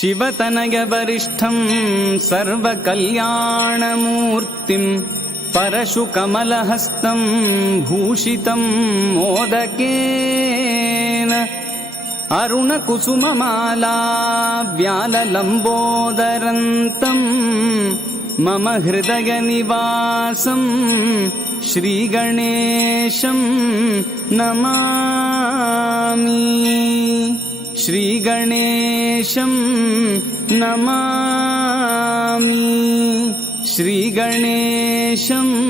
ಶಿವತನಯ ವರಿಷ್ಠಂ ಸರ್ವಕಲ್ಯಾಣಮೂರ್ತಿಂ ಪರಶುಕಮಲಹಸ್ತಂ ಭೂಷಿತಂ ಮೋದಕೇನ ಅರುಣಕುಸುಮಮಾಲಾ ವ್ಯಾಲಲಂಬೋದರಂತಂ ಮಮ ಹೃದಯ ನಿವಾಸಂ ಶ್ರೀಗಣೇಶಂ ನಮಾಮಿ. ಶ್ರೀಗಣೇಶಂ ನಮಾಮಿ. ಶ್ರೀಗಣೇಶಂ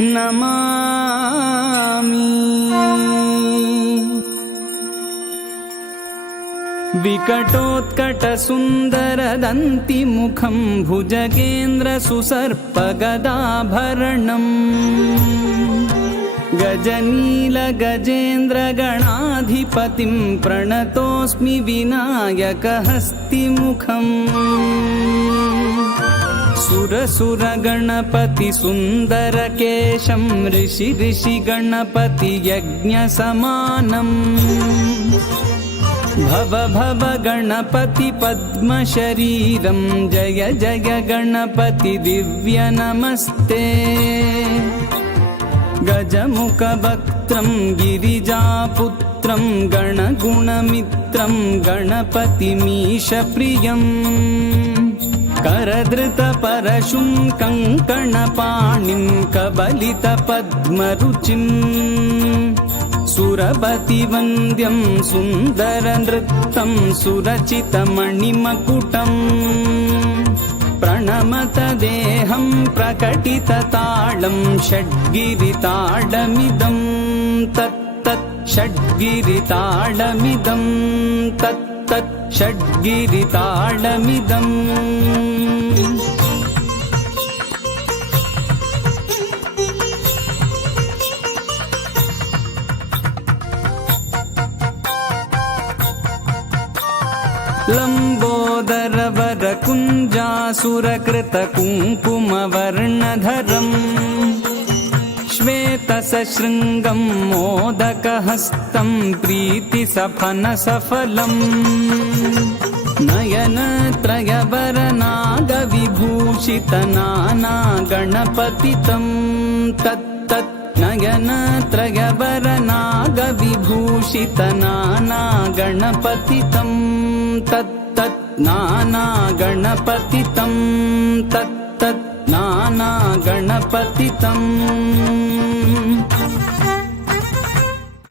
ನಮಾಮಿ. विकटोत्कटसुन्दरदन्तिमुखं भुजगेन्द्रसुसर्पगदाभरणम् गजनीलगजेन्द्रगणाधिपतिं प्रणतोऽस्मि विनायकहस्तिमुखम्. सुरसुरगणपतिसुन्दरकेशं ऋषिगणपतियज्ञसमानम्. भव भव गणपति पद्मशरीरं जय जय गणपति दिव्य नमस्ते. गजमुखवक्त्रं गिरिजापुत्रं गणगुणमित्रं गणपतिमीशप्रियम्. करधृतपरशुं कङ्कणपाणिं कबलितपद्मरुचिम्. सुरपतिवन्द्यं सुन्दरनृत्तं सुरचितमणिमकुटम्. प्रणमत देहं प्रकटिततालं षड्गिरिताडमिदं तत्तत् षड्गिरिताडमिदं तत्तत् षड्गिरिताडमिदम्. लम्बोदरवरकुञ्जासुरकृतकुङ्कुमवर्णधरम् श्वेतसशृङ्गं मोदकहस्तं प्रीतिसफनसफलम्. नयनत्रयवरनागविभूषितनानागणपतितं तत्तत् नयनत्रयवरनागविभूषितनानागणपतितं तत्तत् नानागणपतितं तत्तत् नानागणपतितम्.